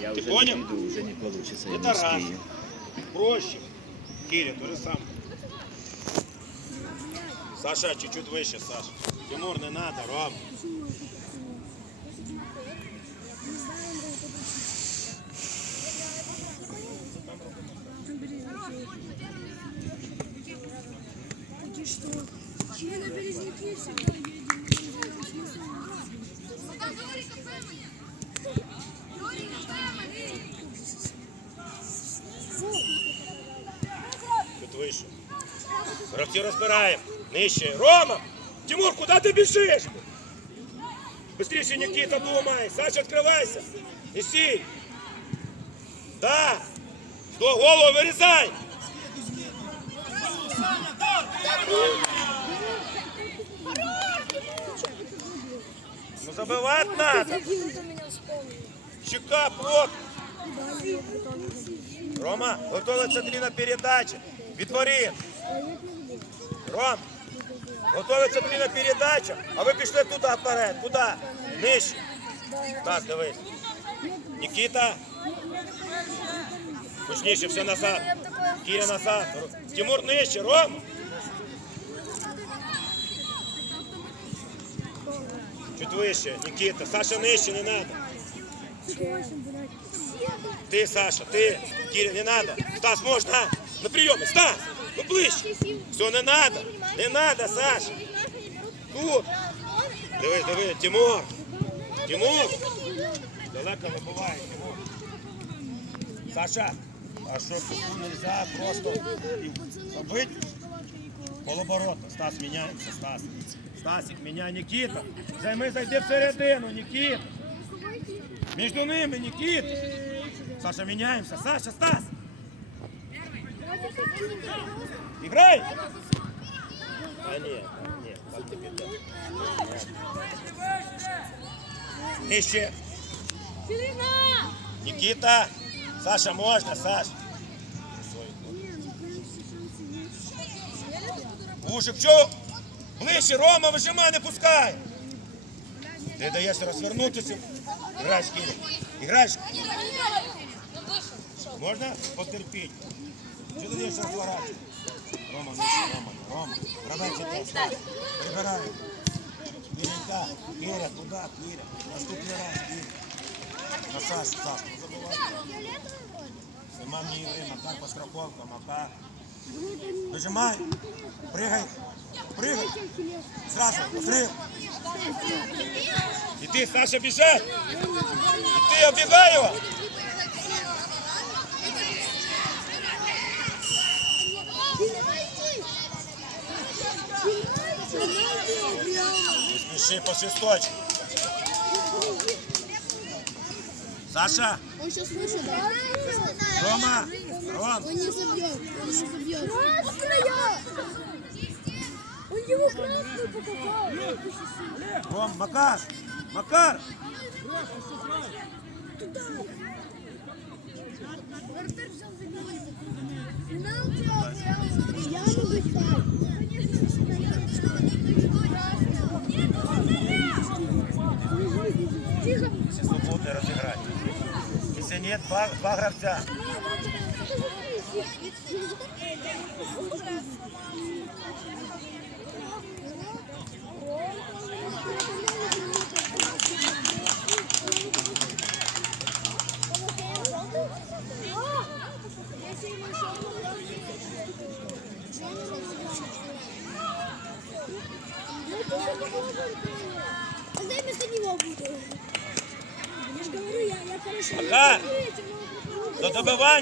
Я Ты уже понял? не иду, уже не получится. Я Это раз. мужские. Проще. Киря, то же самое. Саша, чуть-чуть выше, Саша. Тимур, не надо, Ром. Розбираємо. Нижче. Рома! Тимур, куди ти біжиш? Быстріше, Никита, думай. Саша, відкривайся. І. Да. Сто, голову вирізай. Ну забивати надо. Щека, плот. Рома, готовиться длинна передача. Відтвори. Ром, готовиться длинна передача, а ви пішли туди вперед. Куди? Нижче. Так, дивись. Нікіта. Точніше, все назад. Кіря назад. Тимур нижче, Рома. Чуть вище, Нікіта. Саша нижче, не треба. Ти, Саша, ти, Киря, не надо. Стас, можна? На прийомі, Стас, ну ближче. Все, не надо, не надо, Саша. Тут. Дивись, дивись, Тимур. Тимур. Далеко не буває, Тимур. Саша, а що тут нельзя просто побити? Полоборота. Стас, міняємося, Стас. Стасик, міняй Нікіта. Займи, зайди всередину, Нікіта. Між ними, Нікіта. Саша, міняємося. Саша, Стас. Играй! А ні, ні, так не піде. Нижче. Нікіта. Саша, можна, Саша. Ушик. Ближче, Рома, вижимай, не пускай. Ти даєш розвернутися. Граєш, Киря. Іграєш. Можна потерпіть? Ти даєш розворачувати? Рома, нижче, Рома, Рома. Гравець іде, Стас. Прибирай. Киренька, Киря, туди, Киря. Наступний раз, Киря. На Сашу, Сашу, не забувай. Нема мені ігри, Макар по страховкам, Макар. Вижимай. Пригай. Пригай. Сразу, постріл. І ти, Саша, біжай. І ти оббігай його. Не спіши по свисточку. Саша, Он сейчас выше, да? Рома, Ром, Он не забьет, он не забьет. Он его красную показал. Ром, Макар, Макар. Я могу стать. Якщо ні, два, два гравця. А дай вместо него буду. Я же говорю, я, я хорошо. Макар, до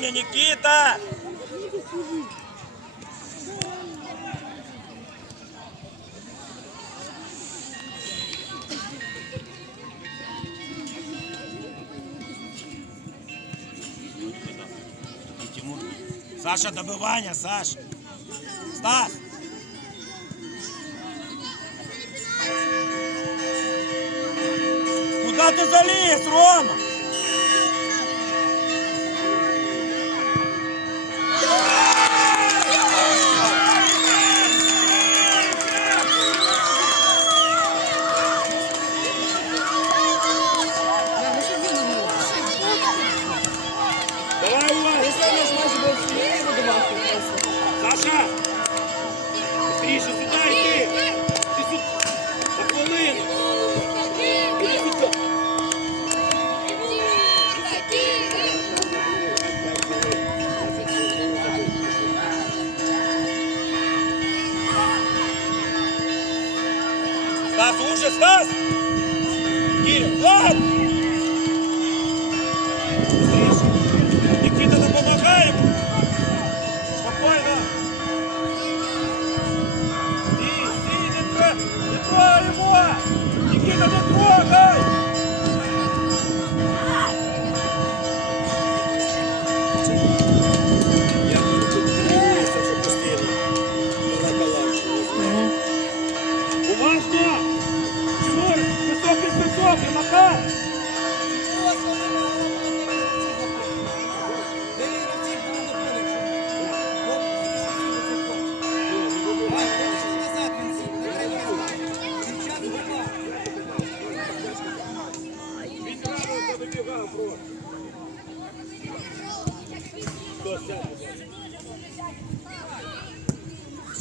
добивання, Нікіта. Саша, добивання, Саша. Стас. Куда ти заліз, Рома? estás?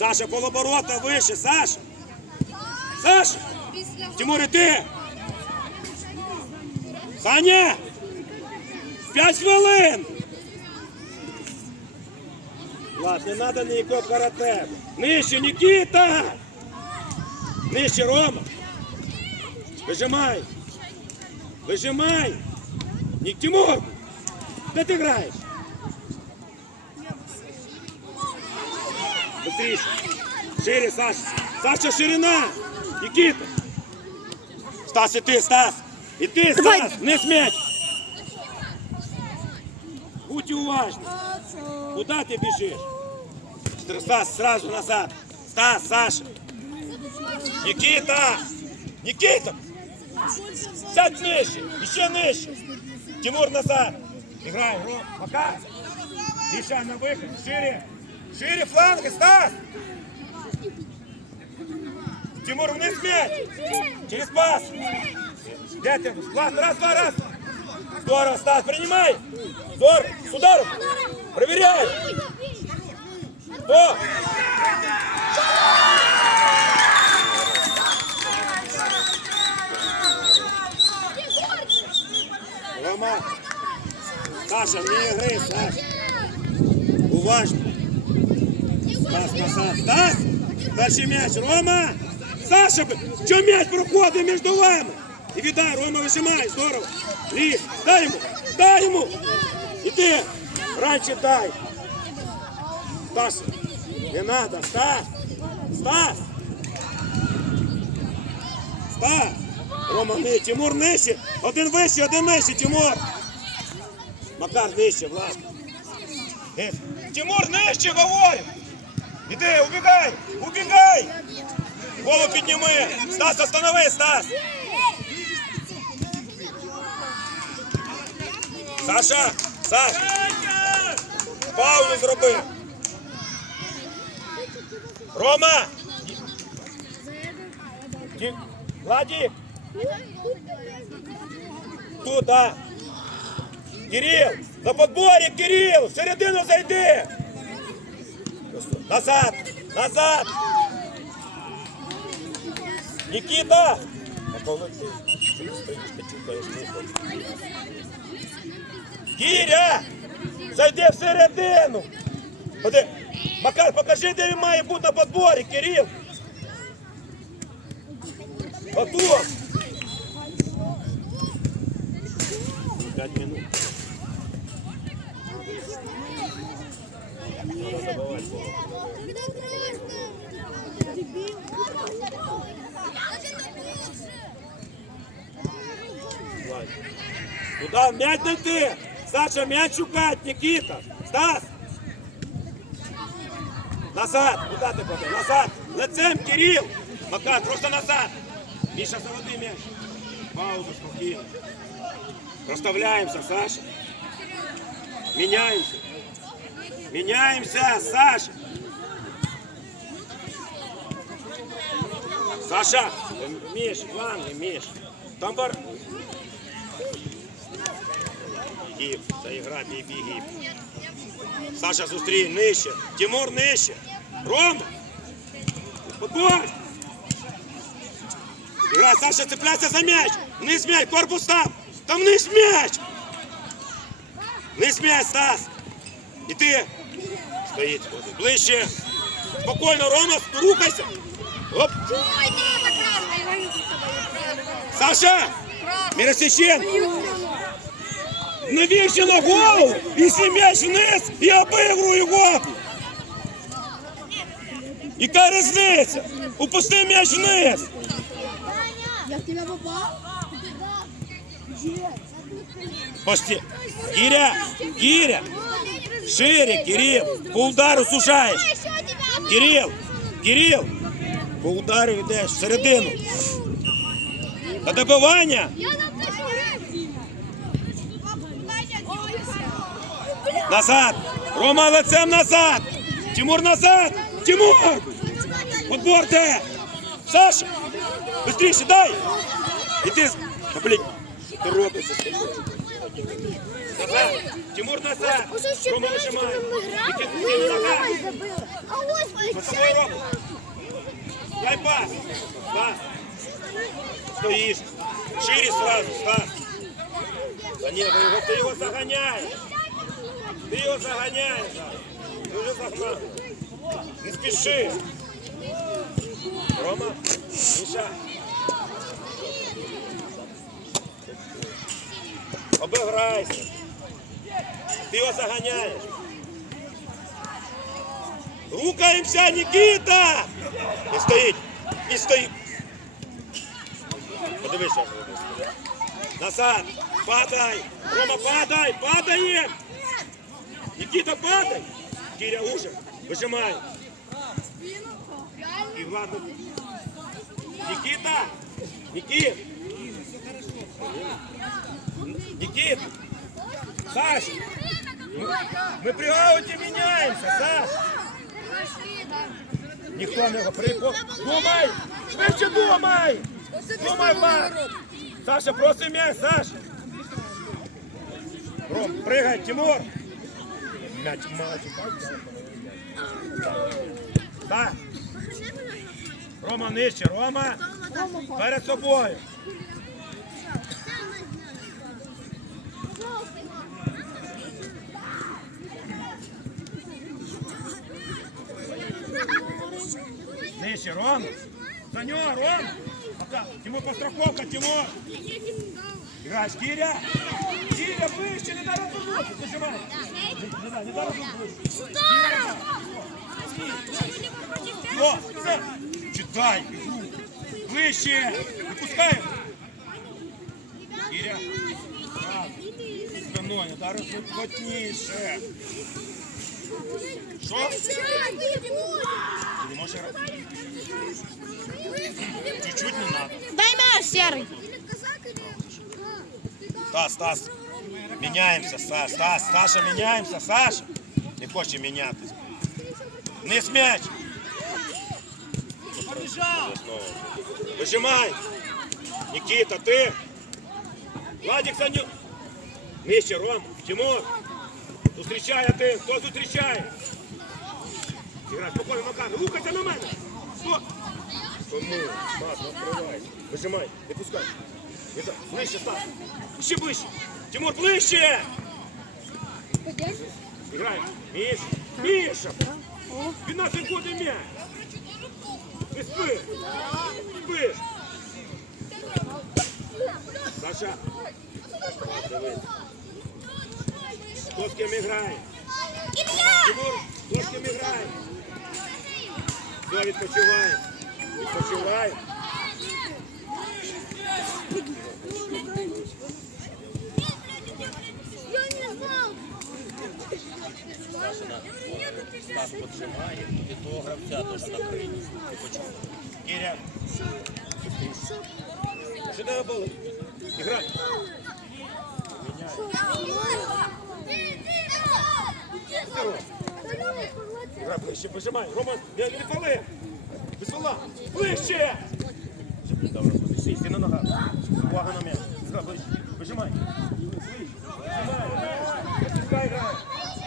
Саша, полоборота вище, Саша! Саша! Тимур, іди! Саня! П'ять хвилин! Влад, не треба ніякого карате. Нижче, Нікіта! Нижче, Рома! Вижимай! Вижимай! Нік, Тимур! Де ти граєш? Быстріше! Шире, Саша! Саша, ширина! Нікіта! Стас, і ти, Стас! І ти, Стас! Не сміть! Будь уважний! Куда ты бежишь? Стас, сразу назад. Стас, Саша. Никита! Никита! Сядь нижче, еще нижче. Тимур назад. Играй, Ром, пока. Иша на выход, шире. Шире фланги, Стас! Тимур, вниз мяч. Через пас. Где ты? Влад, раз, два, раз. Здорово, Стас, принимай. Здорово, с ударом. Проверяй. О! Рома. Саша, не игры, Саша. Уважно. Стас, назад. Стас! Перший м'яч. Рома! Саша! Що м'яч проходить між вами? І віддай, Рома вижимай, здорово. Ліс, дай йому, дай йому. Іди, раніше дай. Стас, не надо, Стас, Стас. Стас. Рома не, Тимур нижче. Один вище, один нижче, Тимур. Макар нижче, Влад. Е, Тимур нижче, говорю. Іди, убігай, убігай. Голову підніми. Стас, останови, Стас. Саша, Саш. Паузу зроби. Рома. Владик. Туда. Кирилл, на подборе, Кирилл, в середину зайди. Назад, назад. Никита. Кіря! Зайди всередину! Ходи. Макар, покажи, де він має бути на подборі, Кирил! Готов! П'ять минут. Надо забивати. Владь. Туда мяч найти! Саша, мяч шукать, Никита! Стас! Назад! Куда ти побіг? Назад! Лицем, Кирил! Макар, просто назад! Міша, заводи мяч! Пауза, спокійно. Проставляемся, Саша. Меняемся. Меняемся, Саша. Саша, Миш, фланги, Миш. Там бар... Гіп, це ігра бій бій. Саша, зустрій, нижче. Тимур, нижче. Рома! Подбор! Играй, Саша, цепляйся за мяч. Вниз мяч, корпус там. Там вниз мяч. Вниз мяч, Стас. І ти. Стоїть. Ближче. Спокійно, Рома, рухайся. Оп. Саша! Миросвящен! Навіщо на голову? Якщо м'яч вниз, я обігрую його. Яка різниця? Упусти м'яч вниз. Я в тебя попал? Пошти. Киря, Киря, шире, Кирилл, по удару сужаєш. Кирил, Кирил, по удару йдеш в середину. Та добивання. Я нам Назад. Рома лицем назад. Тимур назад. Тимур. Подбор де? Саша. Быстріше дай. І ти. Та, блін. Ти робиш. Назад. Тимур назад. Рома нажимає. Іди, іди назад. А ось Посилай Рому. Дай пас. Пас. Стоїш. Шире сразу, Стас. Та ні, ти його, ти його заганяєш. Ти його заганяєш. Ти загнав. Не спіши. Рома, Міша. Обиграйся. Ти його заганяєш. Рухаємося, Нікіта! Не стоїть! Не стоїть! Подивися, робиш. Назад! Падай! Рома, падай! Падає! Нікіта, падай! Кіря уже! Вижимай! І ладно. Нікіта! Нікіт! Нікіт! Саш! Ми при ауті міняємося, Саш! Ніхто не припав. Думай! Швидше думай! Думай, Влад! Саша, проси м'яч, Саша! Ром, пригай, Тимур! М'яч. Так. Рома нижче, Рома! Перед собою! Нижче, Рома! За нього, Ром! Тимур, постраховка, Тимур! Играешь, Киря! Киря, выше, не дай руку больше, зажимай! Не дай, не дай руку больше! Здорово! О, читай игру! Выше! Выпускаем! Киря! Спиной, не дай руку плотнейше! Что? Ты можешь... Чуть-чуть не надо. Дай мяч, Серый! Стас, Стас, міняємося, Стас, Стас, Саша, міняємося, Саша. Не хоче мінятись. Не смяч. Вижимай. Нікіта, ти. Владик, Саню. Нижче, Ром, Тимур. Зустрічає ти. Хто зустрічає? Іграй, спокійно, ногами. Рухайся на мене. Стоп. Кому? Стас, не відкривай. Вижимай, не пускай. Ближче, Стас. Ще ближче. Тимур, ближче. Играй. Миш. Миша. 12 год и мяч. Ты спишь. Спишь. Саша. Хто з ким грає? Тимур, хто з ким грає? Все, відпочивай. Відпочивай. Я не знал. Що? Іграй. Грай ближче, вижимай. Рома, я не пали. Фола. Ближче. Ти на ногах. Увага на ближче. Вижимай. Ближче. Вижимай. Розпускай, грай.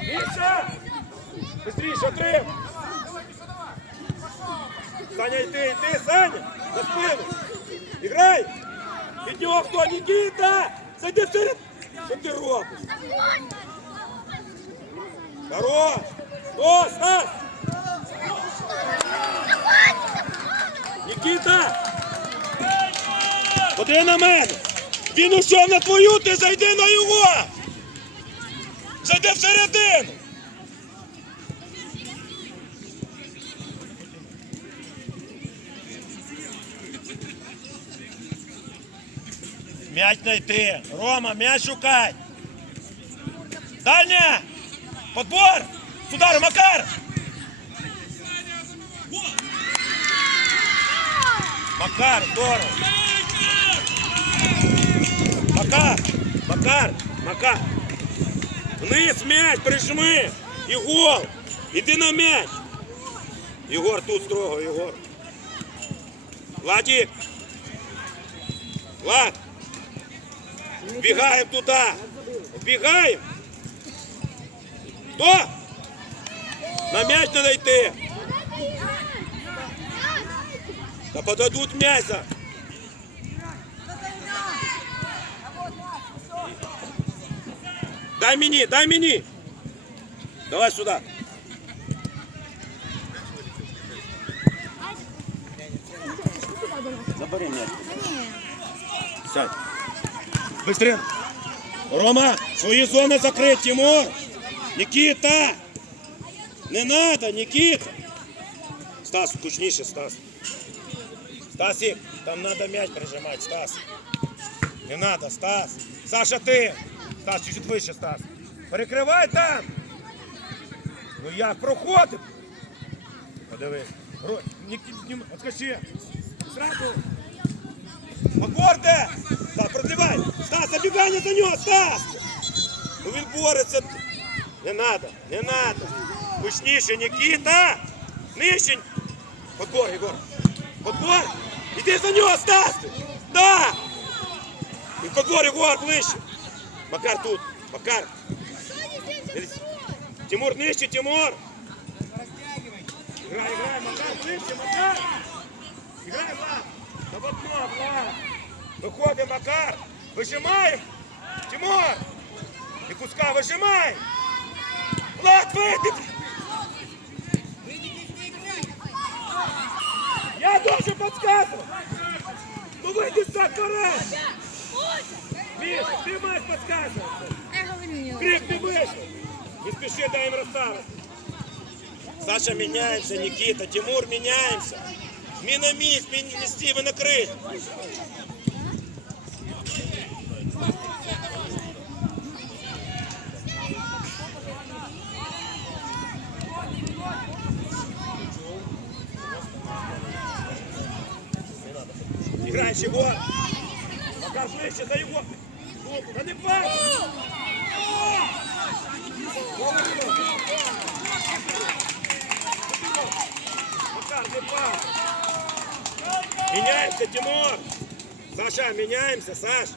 Міша! Быстріше, отрив. Саня, йди, йди, Саня. За спину. Іграй. Від нього хто? Нікіта! Зайди вперед. Що ти робиш? Хорош! О, Стас! Нікіта! Ходи на мене! Він ушов на твою, ти зайди на його! Зайди всередину! М'яч знайти. Рома, м'яч шукай. Дальня! Подбор! С ударом, Макар! Макар, здорово! Макар! Макар! Макар! Вниз м'яч, прижми! І гол! Іди на м'яч! Єгор, тут строго, Єгор. Владик! Влад! Бігаємо туди! Бігаємо! Хто? На м'яч треба йти! Та подадуть м'ясо! Дай мені, дай мені! Давай сюди! Забери м'яч. Сядь. Быстрее. Рома, свої зони закриті, Тимур. Никита. Не надо, Никита. Стас, кучніше, Стас. Стасик, там надо мяч прижимать, Стас. Не надо, Стас. Саша, ти. Стас, чуть-чуть вище, Стас. Перекривай там. Ну як, проходи. Подиви. Ро... Отскочи. Зразу. Акорде! Так, продлівай! Стас, забігання за нього, Стас! Ну він бореться. Не надо, не надо. Гучніше, Нікіта! Нижче! Подбор, Єгор! Подбор! Іди за нього, Стас! Да! І подбор, Єгор, ближче! Макар тут! Макар! Тимур, нижче, Тимур! Играй, играй, Макар, ближче, Макар! Играй, Влад! На водно, Влад! Виходимо, Макар! Вижимаємо! Тимур! І куска вижимаємо! Влад, вийди! Я должен подсказывать! Ну выйди сам вперед! Миш, ты маешь подсказывать! Я говорю, не Крик, ты вышел! Не спеши, дай им расставить! Саша, меняемся, Никита, Тимур, меняемся! Зміна місць, місці, ви накрить! Играешь его! Макар ближче за его! Да не пай! Макар, не пай! Меняемся, Тимур! Саша, меняемся, Саш!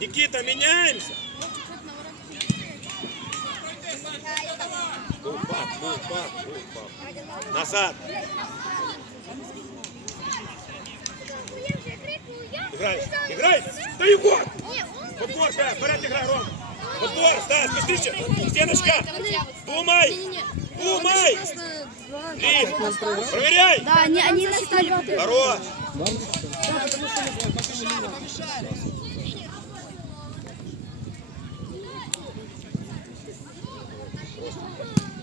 Никита, меняемся! Бум-бам, бум-бам, бум-бам. Назад! Играй, играй! Да Егор! Подбор, да, вперед играй, Ром! Подбор, Стас, быстрее! Стеночка! Думай! Думай! Лиз, проверяй! Да, они, они на столе. Хорош!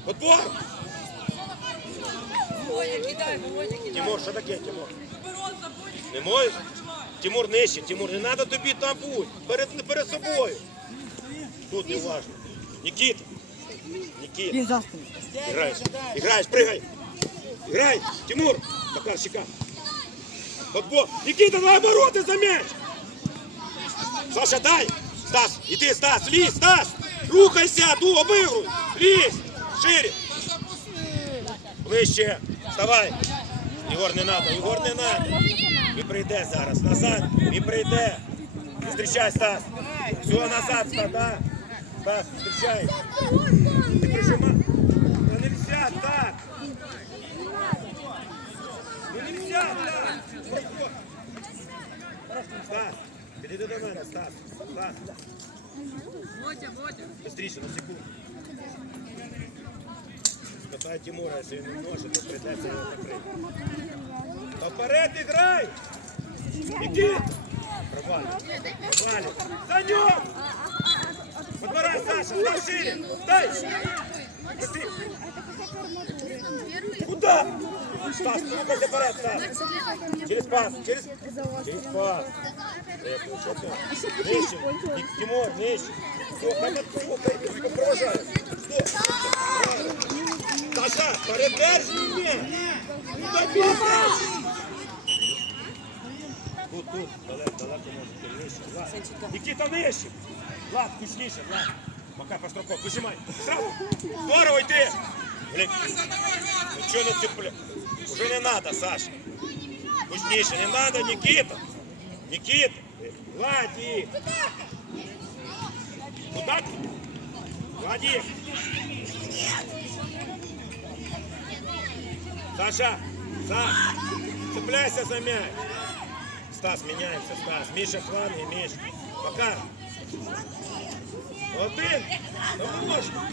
Подбор! Тимур, що таке, Тимур? Не можеш? Тимур нижче, Тимур, не треба тобі там бути. Перед, перед собою. Тут не важно. Нікіт. Нікіт. Играешь, играешь, прыгай. Играй, Тимур. Макар, щека. Подбор. Никита, давай обороты за мяч. Саша, дай. Стас, иди, Стас, лезь, Стас. Рухайся, ду, обыгруй. Лезь, шире. Ближче. Вставай. Ігор, не надо, Ігор, не надо. І прийде зараз. Назад. І прийде. Зустрічай, Стас. Все, назад, Стас, да. Стас, зустрічай. Ти прижимай. Да нельзя так. Ну нельзя так. Стас, підійди до мене, Стас. Стас. Быстріше, на секунду. Спитай Тимура, якщо він не може, то прийдеться його закрити. Та вперед іграй! Іди! Провалю. Провалю. За нього! Подбирай, Саша! Стаса, шире! Дай! Быстрее! Стас, рухайся вперед, Стас! Через пас, через, через пас. Ник- Тимур, нижче. Все, провожає. Саша, передерж мене. Тут, тут, далеко, далеко може, нижче. Влад. Нікіта. Влад, кучніше, Влад. Макар по строку, вижимай. Здорово йти. Блін. Ну чого не цепля? Уже не надо, Саша. Кучніше, не надо, Нікіта. Нікіта. Владик. Куда ты? Владик. Саша, Саш, цепляйся за мяч. Стас, меняемся, Стас. Миша вами, Миш. Пока. Один. Ну, можно.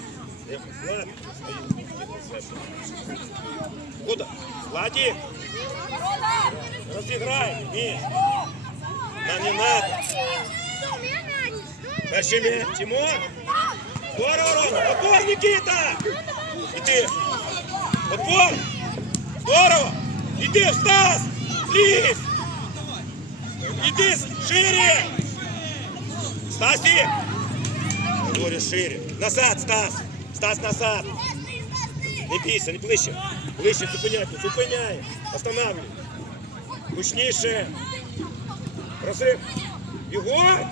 Э, Влад, стоит. Куда? Владик. Разыграй, Миш. Нам не надо. Перший м'яч, Тимур. Здорово, Рома. Отбор, Никита. Іди. Отбор. Здорово. Іди, Стас. Лізь. Іди шире. Стасик. Говорю, шире. Назад, Стас. Стас, назад. Не бійся, не ближче. Ближче, зупиняй, зупиняй. Останавливай. Гучніше. Розрив. Єгор!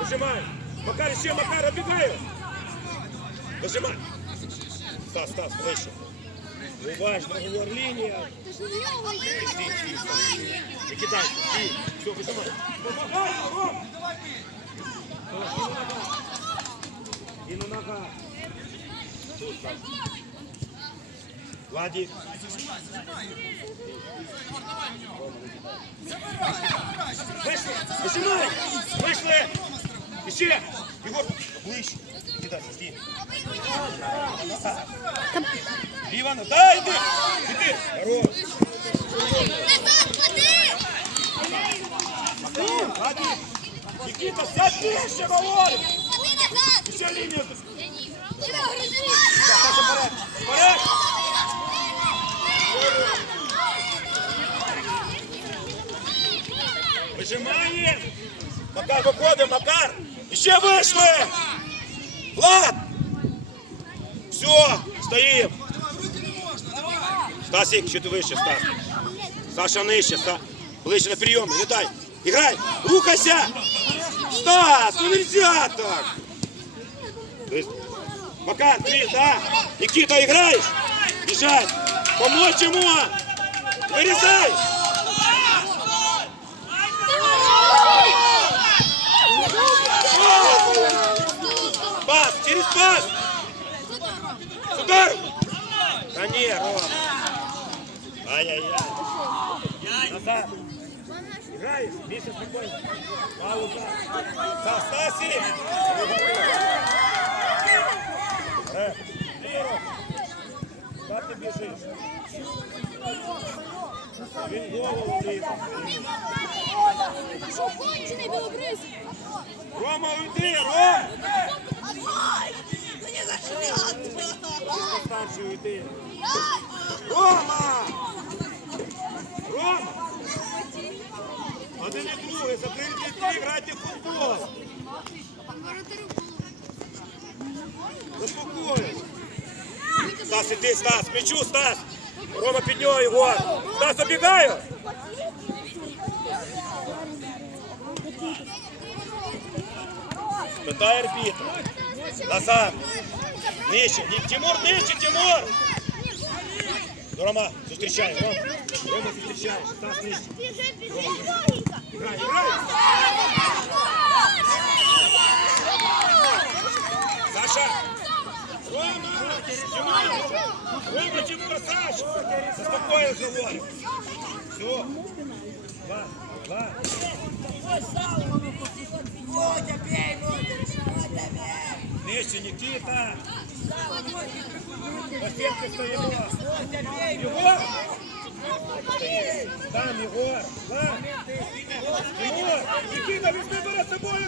Дожимай! Макар, ще Макар, оббігаю! Дожимай! Стас, Стас, ближче. Уважно, Єгор, лінія. Не кидайся, стій. Все, вижимай. Помагай, Ром! І на нога. Тут, Вийшли! Вижимай! Вийшли! Іще! Єгор! Ближче! Кидайся, стій! Івана, дай, іди! Іди! Хорош! Владик! Нікіта, сядь ближче, говорю! Іще лінію! Саша, вперед! Вперед! Вижимає! Макар, виходимо, Макар! Іще вийшли! Влад! Все, стоїм! Стасик, що ти вище, Стас? Саша нижче, Ста... ближче на прийом, не дай! Іграй! Рухайся! Стас, ну нельзя так! Быстро. Макар, ты, да? Никита, играешь? Бежать! Помочь ему! Вырезай! Пас, через пас! Сюда! Да не, Ром! Ай-яй-яй! Назад! Играешь? Миша, спокойно! Пауза! Со Стаси! Е? Рома, уйди, Ром! Мені зашляти. Старший уйди. Рома! Один і другий, закрийте три, грайте в футбол. Заспокоїть. Стас, іди, Стас, м'ячу, Стас. Рома під нього його. Стас, обігаю. Питає арбітр. Назад. Нижче. Ні, Тимур, нижче, Тимур. Рома, зустрічай. Рома, Рома зустрічай. Стас, нижче. Грай, грай. Саша. Рома, Саша. Заспокоїв говорю. Все. Два, два. Нижче, Никита. По стенке стоїмо. Єгор! Там, Єгор! Там! Єгор! Никита, візьми бере з собою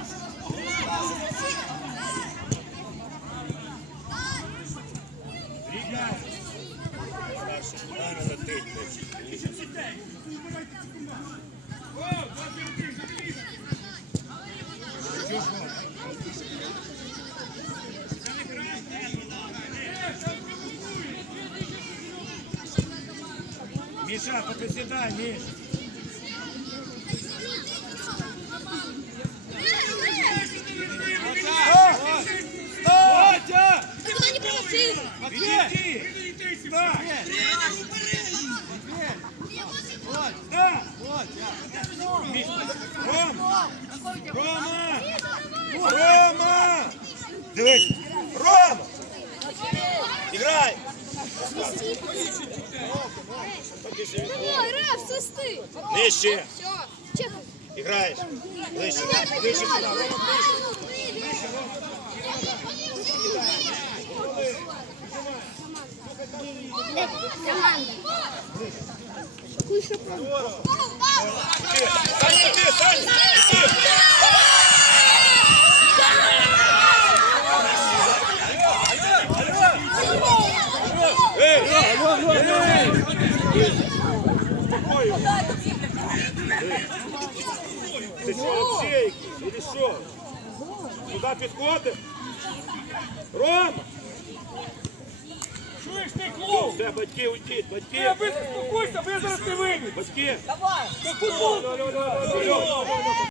Let's go. Ой, Раф, свисти. Нижче! Все. Чекай. Іграєш! Сюди! Рома, ближче! Команда. Шапку? Іди! Сань, іди, Сань! Іди! Олексій? Или що? Куда підходиш? Рома! Чуєш ти клоун? Все, батьки уйдіть, батьки! аби заспокойся, ви зараз не вийдете! Батьки! Давай!